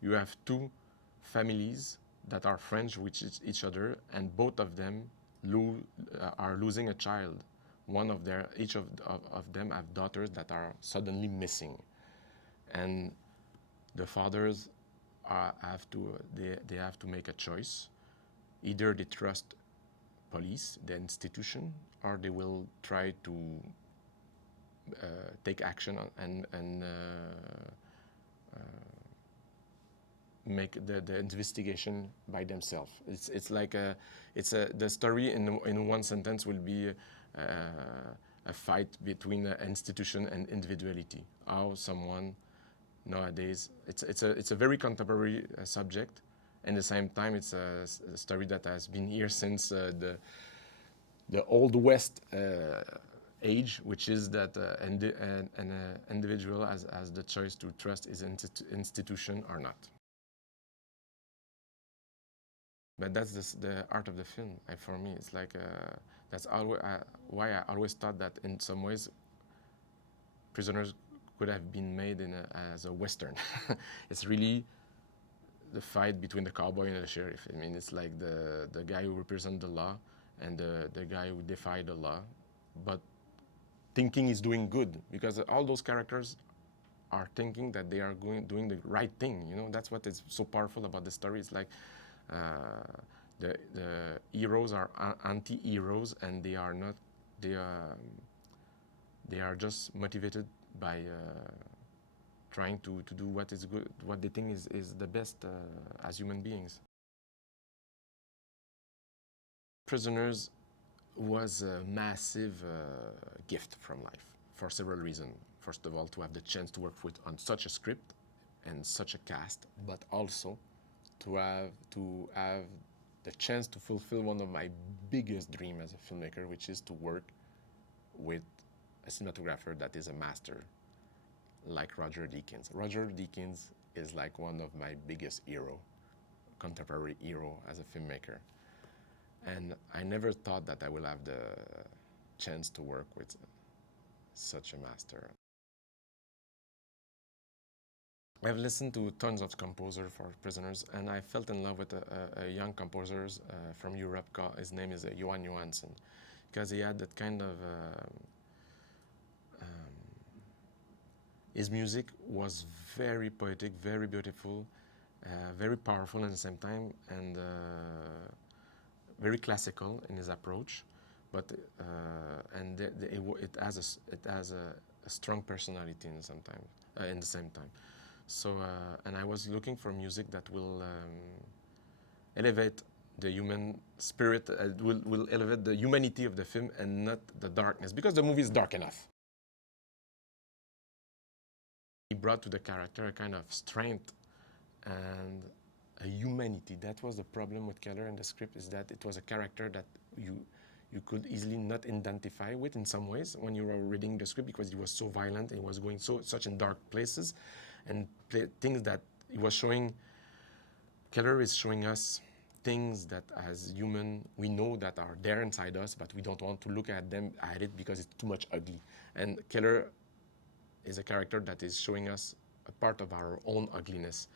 you have two families that are friends with each other, and both of them are losing a child. Each of them have daughters that are suddenly missing, and the fathers they have to make a choice. Either they trust police, the institution, or they will try to take action and make the investigation by themselves. It's like the story in one sentence will be a fight between institution and individuality. How someone nowadays it's a very contemporary subject, and at the same time it's a story that has been here since the old west age, which is that an individual has the choice to trust his institution or not. But that's the art of the film. For me, it's like that's always why I always thought that in some ways, Prisoners could have been made as a western. It's really the fight between the cowboy and the sheriff. I mean, it's like the guy who represents the law and the guy who defied the law, but thinking he's doing good, because all those characters are thinking that they are doing the right thing. You know, that's what is so powerful about the story. It's like the heroes are anti-heroes, and they are not. They are just motivated by trying to do what is good, what they think is the best as human beings. Prisoners was a massive gift from life for several reasons. First of all, to have the chance to work on such a script and such a cast, but also to have the chance to fulfill one of my biggest dreams as a filmmaker, which is to work with a cinematographer that is a master, like Roger Deakins. Roger Deakins is like one of my biggest contemporary hero as a filmmaker. And I never thought that I will have the chance to work with such a master. I've listened to tons of composers for Prisoners, and I fell in love with a young composer from Europe. His name is Johan Johansson, because he had that kind of his music was very poetic, very beautiful, very powerful at the same time, and very classical in his approach. But it has a strong personality in the same time. So and I was looking for music that will elevate the human spirit, will elevate the humanity of the film and not the darkness, because the movie is dark enough. He brought to the character a kind of strength and a humanity. That was the problem with Keller in the script, is that it was a character that you could easily not identify with in some ways when you were reading the script, because he was so violent and he was going such in dark places and things that he was showing. Keller is showing us things that as human we know that are there inside us, but we don't want to look at it because it's too much ugly. And Keller is a character that is showing us a part of our own ugliness.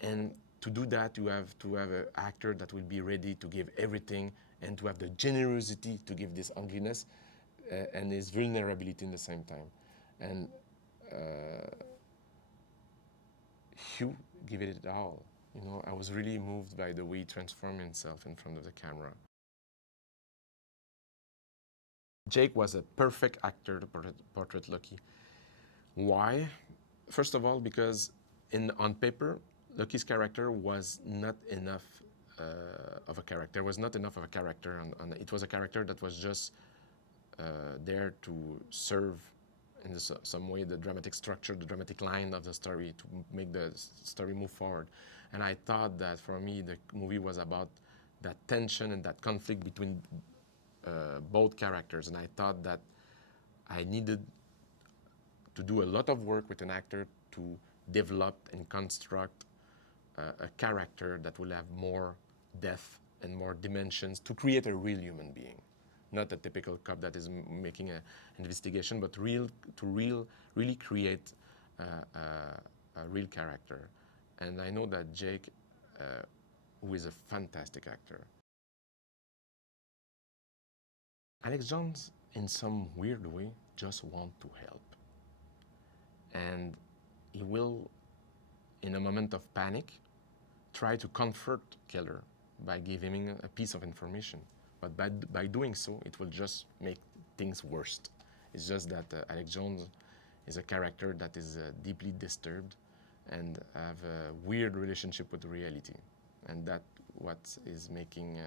And to do that, you have to have an actor that will be ready to give everything and to have the generosity to give this ugliness and his vulnerability in the same time. And Hugh gave it all. You know, I was really moved by the way he transformed himself in front of the camera. Jake was a perfect actor to portray Lucky. Why? First of all, because on paper, Lucky's character was not enough of a character. There was not enough of a character. It was a character that was just there to serve in some way the dramatic structure, the dramatic line of the story, to make the story move forward. And I thought that for me, the movie was about that tension and that conflict between both characters. And I thought that I needed to do a lot of work with an actor to develop and construct a character that will have more depth and more dimensions to create a real human being. Not a typical cop that is making an investigation, but really create a real character. And I know that Jake, who is a fantastic actor, Alex Jones, in some weird way, just want to help. And he will, in a moment of panic, try to comfort Keller by giving him a piece of information. But by doing so, it will just make things worse. It's just that Alex Jones is a character that is deeply disturbed and have a weird relationship with reality. And that's what is making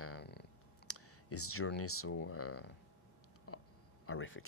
his journey so horrific.